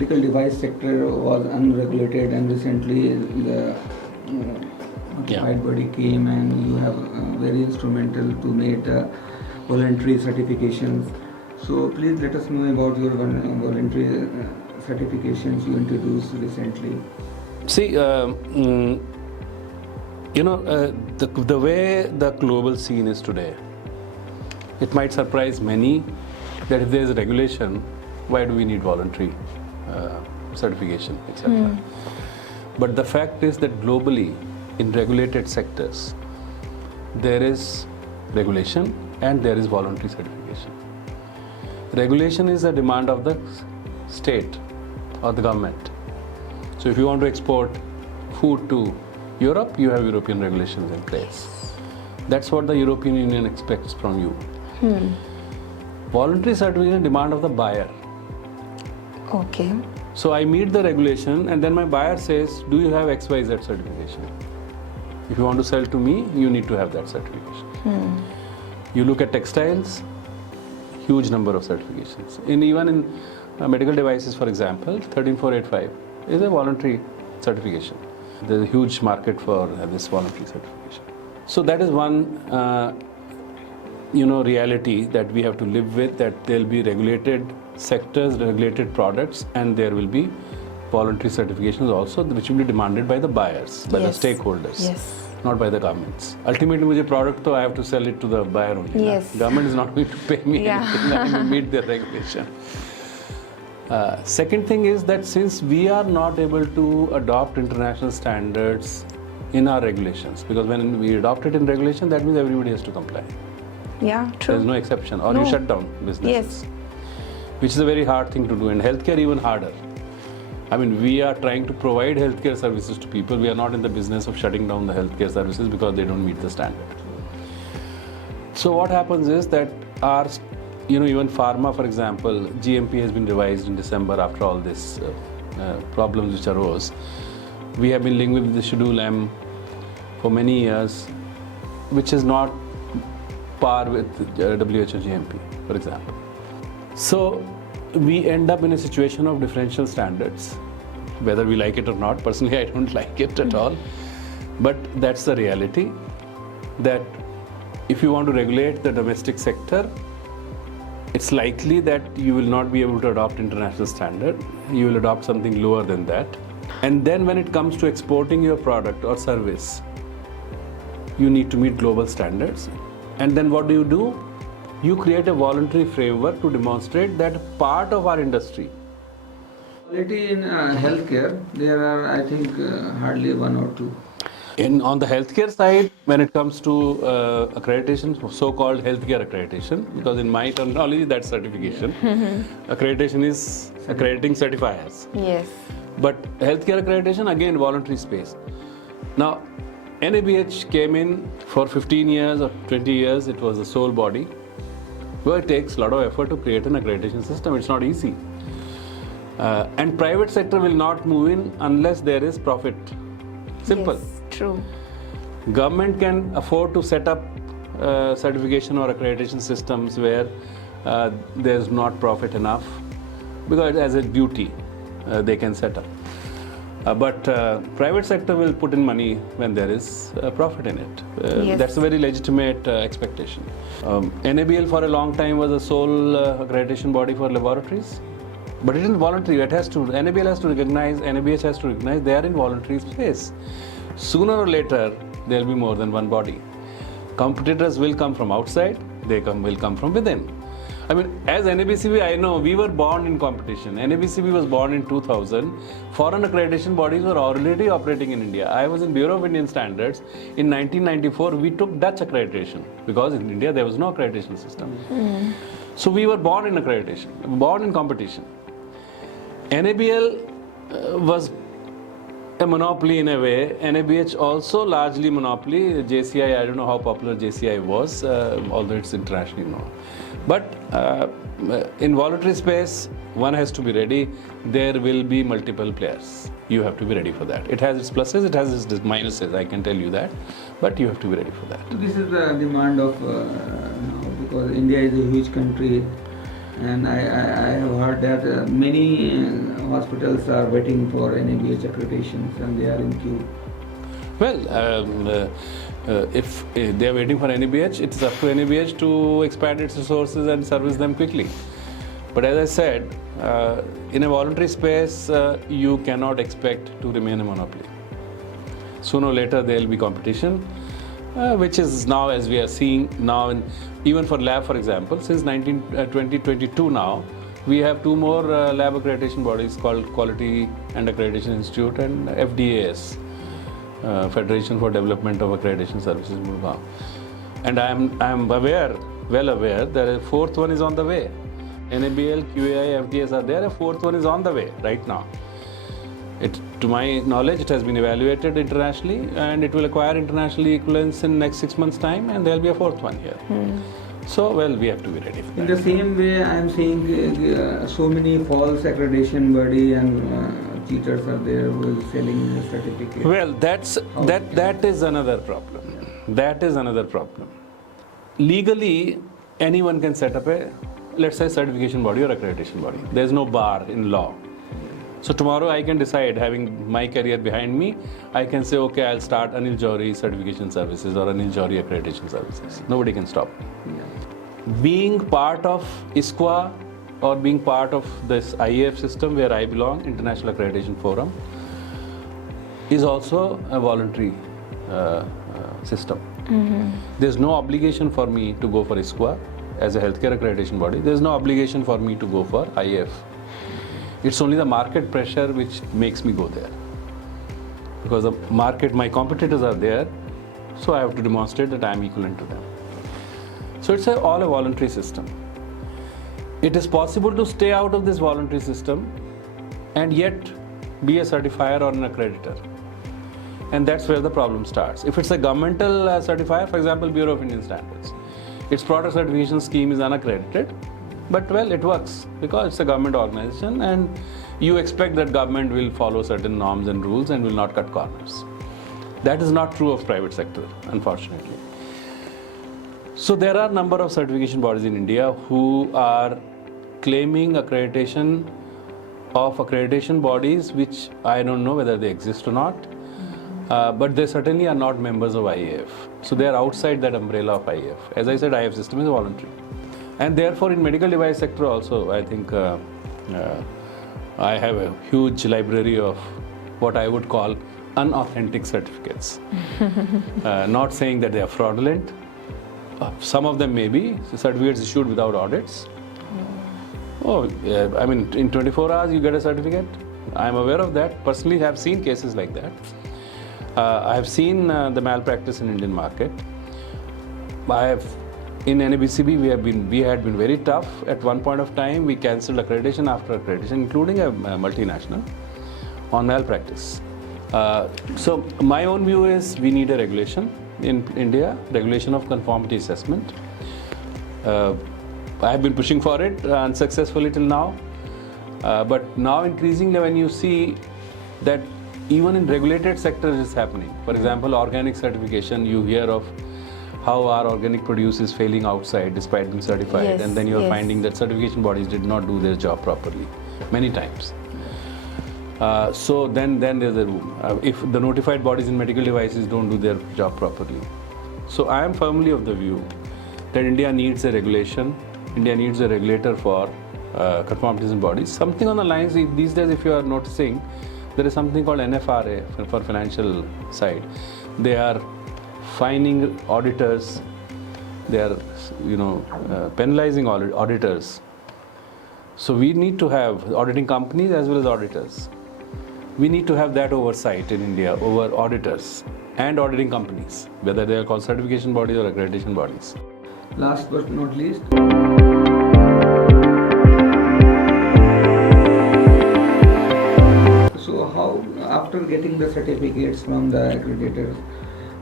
medical device sector was unregulated, and recently the notified body came, and you have very instrumental to make voluntary certifications. So please let us know about your voluntary certifications you introduced recently. See, the way the global scene is today, it might surprise many that if there is a regulation, why do we need voluntary certification, etc. But the fact is that globally, in regulated sectors, there is regulation and there is voluntary certification. Regulation is a demand of the state or the government. So if you want to export food to Europe, you have European regulations in place. That's what the European Union expects from you. Voluntary certification is demand of the buyer. Okay. So I meet the regulation and then my buyer says, do you have XYZ certification? If you want to sell to me, you need to have that certification. You look at textiles, huge number of certifications. Even in medical devices, for example, 13485 is a voluntary certification. There's a huge market for this voluntary certification. So that is one reality that we have to live with, that there will be regulated sectors, regulated products, and there will be voluntary certifications also, which will be demanded by the buyers, by the stakeholders, not by the governments. Ultimately, मुझे product तो I have to sell it to the buyer only. Yes. Government is not going to pay me anything. I will meet their regulation. Second thing is that since we are not able to adopt international standards in our regulations, because when we adopt it in regulation, that means everybody has to comply. Yeah, true. There is no exception, or you shut down businesses. Yes. Which is a very hard thing to do, and healthcare even harder. I mean, we are trying to provide healthcare services to people. We are not in the business of shutting down the healthcare services because they don't meet the standard. So what happens is that our, even pharma, for example, GMP has been revised in December after all this problems which arose. We have been linked with the Schedule M for many years, which is not par with WHO GMP, for example. So we end up in a situation of differential standards, whether we like it or not. Personally, I don't like it at all. But that's the reality, that if you want to regulate the domestic sector, it's likely that you will not be able to adopt international standard. You will adopt something lower than that. And then when it comes to exporting your product or service, you need to meet global standards. And then what do? You create a voluntary framework to demonstrate that part of our industry. Quality in healthcare, there are, I think, hardly one or two. On the healthcare side, when it comes to accreditation, so-called healthcare accreditation, because in my terminology, that's certification. Accreditation is accrediting certifiers. Yes. But healthcare accreditation, again, voluntary space. Now, NABH came in for 15 years or 20 years. It was the sole body. Well, it takes a lot of effort to create an accreditation system. It's not easy. And private sector will not move in unless there is profit. Simple. Yes, true. Government can afford to set up certification or accreditation systems where there's not profit enough, because as a duty they can set up. But private sector will put in money when there is profit in it. That's a very legitimate expectation. NABL for a long time was the sole accreditation body for laboratories. But it is voluntary. NABL has to recognize, NABH has to recognize they are in voluntary space. Sooner or later, there will be more than one body. Competitors will come from outside, will come from within. I mean, as NABCB, I know we were born in competition. NABCB was born in 2000. Foreign accreditation bodies were already operating in India. I was in Bureau of Indian Standards. In 1994, we took Dutch accreditation because in India there was no accreditation system. So we were born in accreditation, born in competition. NABL was a monopoly in a way. NABH also largely monopoly. JCI, I don't know how popular JCI was, although it's internationally known. But in voluntary space, one has to be ready. There will be multiple players. You have to be ready for that. It has its pluses, it has its minuses, I can tell you that. But you have to be ready for that. This is the demand of now, because India is a huge country, And I have heard that many hospitals are waiting for NABH accreditations and they are in queue. Well, if they are waiting for NABH, it's up to NABH to expand its resources and service them quickly. But as I said, in a voluntary space, you cannot expect to remain a monopoly. Sooner or later, there will be competition, which is now, as we are seeing now, even for lab, for example, since 2022 now, we have two more lab accreditation bodies called Quality and Accreditation Institute and FDAS, Federation for Development of Accreditation Services, Gurgaon. And I am well aware that a fourth one is on the way. NABL, QAI, FDAS are there, a fourth one is on the way right now. To my knowledge, it has been evaluated internationally and it will acquire international equivalence in next 6 months' time, and there will be a fourth one here. So, well, we have to be ready for that. In the same way, I am seeing so many false accreditation body and cheaters are there who are selling the certificate. Well, that is another problem. That is another problem. Legally, anyone can set up a, let's say, certification body or accreditation body. There is no bar in law. So tomorrow I can decide, having my career behind me, I can say, okay, I'll start Anil Jauhari certification services or Anil Jauhari accreditation services. Nobody can stop me. Yeah. Being part of ISQA or being part of this IAF system where I belong, International Accreditation Forum, is also a voluntary system. There's no obligation for me to go for ISQA as a healthcare accreditation body. There's no obligation for me to go for IAF. It's only the market pressure which makes me go there. Because the market, my competitors are there, so I have to demonstrate that I am equivalent to them. So it's all a voluntary system. It is possible to stay out of this voluntary system and yet be a certifier or an accreditor. And that's where the problem starts. If it's a governmental certifier, for example, Bureau of Indian Standards, its product certification scheme is unaccredited, but well, it works because it's a government organization and you expect that government will follow certain norms and rules and will not cut corners. That is not true of private sector, unfortunately. So there are a number of certification bodies in India who are claiming accreditation of accreditation bodies, which I don't know whether they exist or not, but they certainly are not members of IAF. So they are outside that umbrella of IAF. As I said, IAF system is voluntary. And therefore, in medical device sector also, I think I have a huge library of what I would call unauthentic certificates. Not saying that they are fraudulent. Some of them may be certificates issued without audits. Oh, yeah, I mean, in 24 hours you get a certificate. I am aware of that. Personally, have seen cases like that. I have seen the malpractice in Indian market. In NABCB, we had been very tough. At one point of time, we cancelled accreditation after accreditation, including a multinational, on malpractice. So my own view is we need a regulation in India, regulation of conformity assessment. I have been pushing for it unsuccessfully till now. But now increasingly when you see that even in regulated sectors it's happening. For example, organic certification, you hear of how our organic produce is failing outside despite being certified, Yes, and then you are yes. finding that certification bodies did not do their job properly many times. So then there's a room. If the notified bodies in medical devices don't do their job properly. So I am firmly of the view that India needs a regulation, India needs a regulator for conformities in bodies. Something on the lines, these days if you are noticing, there is something called NFRA for financial side. They are fining auditors, they are penalizing auditors. So we need to have auditing companies as well as auditors. We need to have that oversight in India over auditors and auditing companies, whether they are called certification bodies or accreditation bodies. Last but not least, so how, after getting the certificates from the accreditors,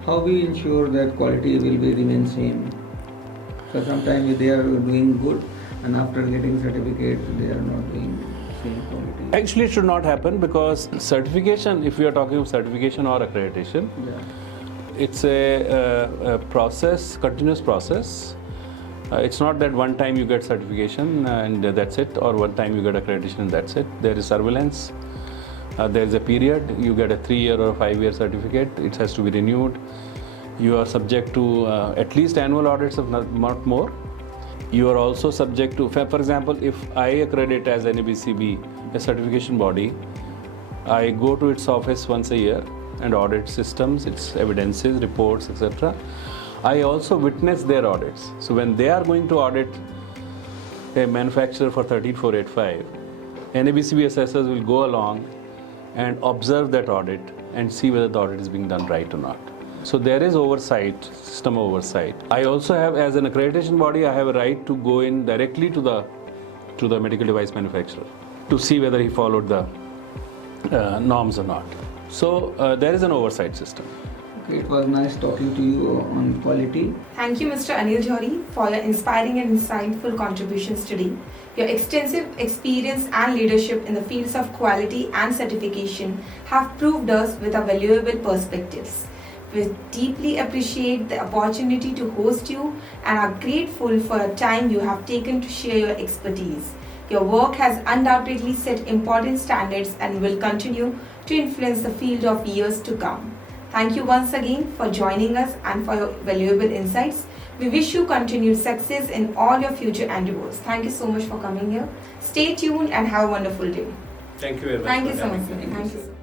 how we ensure that quality will be remain same? So sometimes they are doing good and after getting certificates they are not doing same quality. Actually, it should not happen because certification, if we are talking of certification or accreditation, Yeah. it's a process, continuous process, It's not that one time you get certification and that's it, or one time you get accreditation and that's it. There is surveillance. There is a period. You get a 3-year or a 5-year certificate. It has to be renewed. You are subject to at least annual audits, if not more. You are also subject to, for example, if I accredit as NABCB, a certification body, I go to its office once a year and audit systems, its evidences, reports, etc. I also witness their audits. So when they are going to audit a manufacturer for 13485, NABCB assessors will go along and observe that audit and see whether the audit is being done right or not. So there is oversight, system oversight. I also have, as an accreditation body, I have a right to go in directly to the medical device manufacturer to see whether he followed the norms or not. So there is an oversight system. Okay, it was nice talking to you on quality. Thank you, Mr. Anil Jauhari, for your inspiring and insightful contributions today. Your extensive experience and leadership in the fields of quality and certification have proved us with our valuable perspectives. We deeply appreciate the opportunity to host you and are grateful for the time you have taken to share your expertise. Your work has undoubtedly set important standards and will continue to influence the field of years to come. Thank you once again for joining us and for your valuable insights. We wish you continued success in all your future endeavors. Thank you so much for coming here. Stay tuned and have a wonderful day. Thank you very much. Thank you for so much, having sir. me. Thank you.